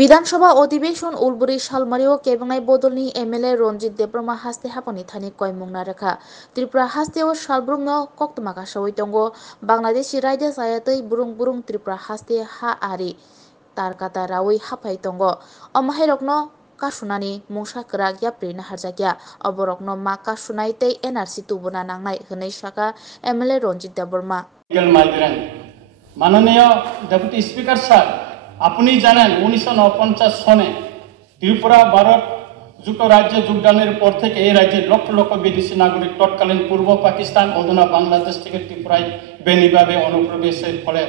বিধানসভা অধিবেশন উলবুরি শালমারিও কেবংনাই বদलनि एमएलए रंजित देब्रमा हास्ते हापानि थानि कयमुंना रेखा त्रिपुरा हास्तेओ सालब्रुंनो कक्तमा गासावै दंगो बांलादेशी रायजो जायातै बुरुं बुरुं त्रिपुरा हास्ते हा आरि तारकाता रावै हाफाय दंगो अमाहायरकनो कासुनानि मुंसा करा याप्रिनो हारजाकिया अबरकनो मा कासुनाय तै एनआरसी तुबुना नांनाय हनै साका एमएलए रंजित देब्रमा माननीय डेपुटी स्पीकर सर আপনি জানেন 1949 সনে ত্রিপুরা ভারত যুক্তরাজ্যে যোগদানের পর থেকে এই রাজ্যে লক্ষ লক্ষ বিদেশি নাগরিক তৎকালীন পূর্ব পাকিস্তান অধুনা বাংলাদেশ থেকে ত্রিপুরায় বেনিভাবে অনুপ্রবেশের ফলে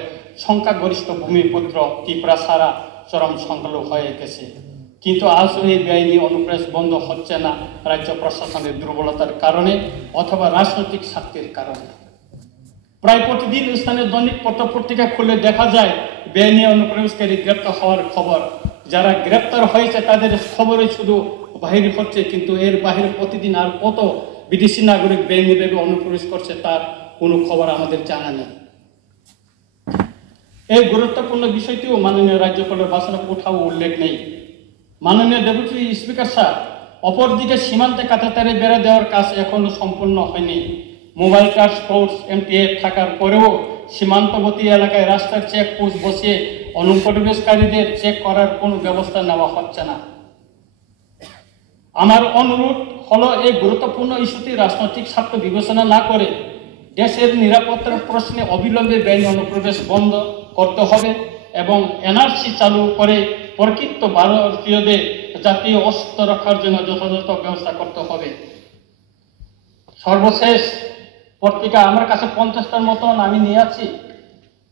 সংখ্যাগরিষ্ঠ ভূমিপুত্র ত্রিপুরা সারা চরম সংকল্প হয়ে গেছে। কিন্তু আজও এই বেআইনি অনুপ্রবেশ বন্ধ হচ্ছে না রাজ্য প্রশাসনের দুর্বলতার কারণে অথবা রাজনৈতিক স্বার্থের কারণে। প্রায় প্রতিদিন স্থানীয় দৈনিক পত্রপত্রিকা খুলে দেখা যায় বেআইনি অনুপ্রবেশকারী গ্রেপ্তার হওয়ার খবর। যারা গ্রেপ্তার হয়েছে তাদের খবরে শুধু বাহির হচ্ছে, কিন্তু এর বাহিরে প্রতিদিন আর কত বিদেশি নাগরিক বেআইনিভাবে অনুপ্রবেশ করছে তার কোনো খবর আমাদের জানা নেই। এই গুরুত্বপূর্ণ বিষয়টিও মাননীয় রাজ্যপালের ভাষণে কোথাও উল্লেখ নেই। মাননীয় ডেপুটি স্পিকার স্যার, অপরদিকে সীমান্তে কাঁটাতারে বেড়া দেওয়ার কাজ এখনো সম্পূর্ণ হয়নি। মোবাইল টাস্ক ফোর্স এমটিএফ থাকার পরেও সীমান্তবর্তী এলাকায় রাস্তার চেকপোস্ট বসিয়ে অনুপ্রবেশকারীদের চেক করার কোনো ব্যবস্থা নেওয়া হচ্ছে না। আমার অনুরোধ হলো এই গুরুত্বপূর্ণ ইস্যুটি রাজনৈতিক স্বার্থ বিবেচনা না করে দেশের নিরাপত্তার প্রশ্নে অবিলম্বে বেআইনি অনুপ্রবেশ বন্ধ করতে হবে এবং এনআরসি চালু করে প্রকৃত ভারতীয়দের জাতীয় অস্তিত্ব রক্ষার জন্য যথাযথ ব্যবস্থা করতে হবে। সর্বশেষ পত্রিকা আমার কাছে 50টার মতন আমি নিয়ে আছি,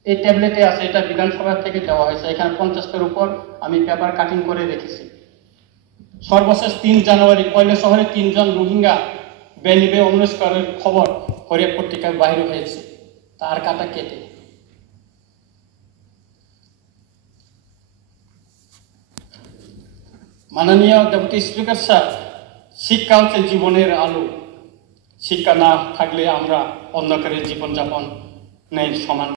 এই ট্যাবলেটে আছে, এটা বিধানসভা থেকে দেওয়া হয়েছে। এখানে 50টার উপর আমি পেপার কাটিং করে রেখেছি। সর্বশেষ 3 জানুয়ারি কয়লা শহরে 3 জন রোহিঙ্গা বেআইনিভাবে অনুপ্রবেশ করার খবর হরিয়া পত্রিকায় বাইর হয়েছে, তার কাটা কেটে। মাননীয় ডেপুটি স্পিকার স্যার, শিক্ষা হচ্ছে জীবনের আলো। শিক্ষা না থাকলে আমরা অন্ধকারে জীবনযাপন নেই সমান।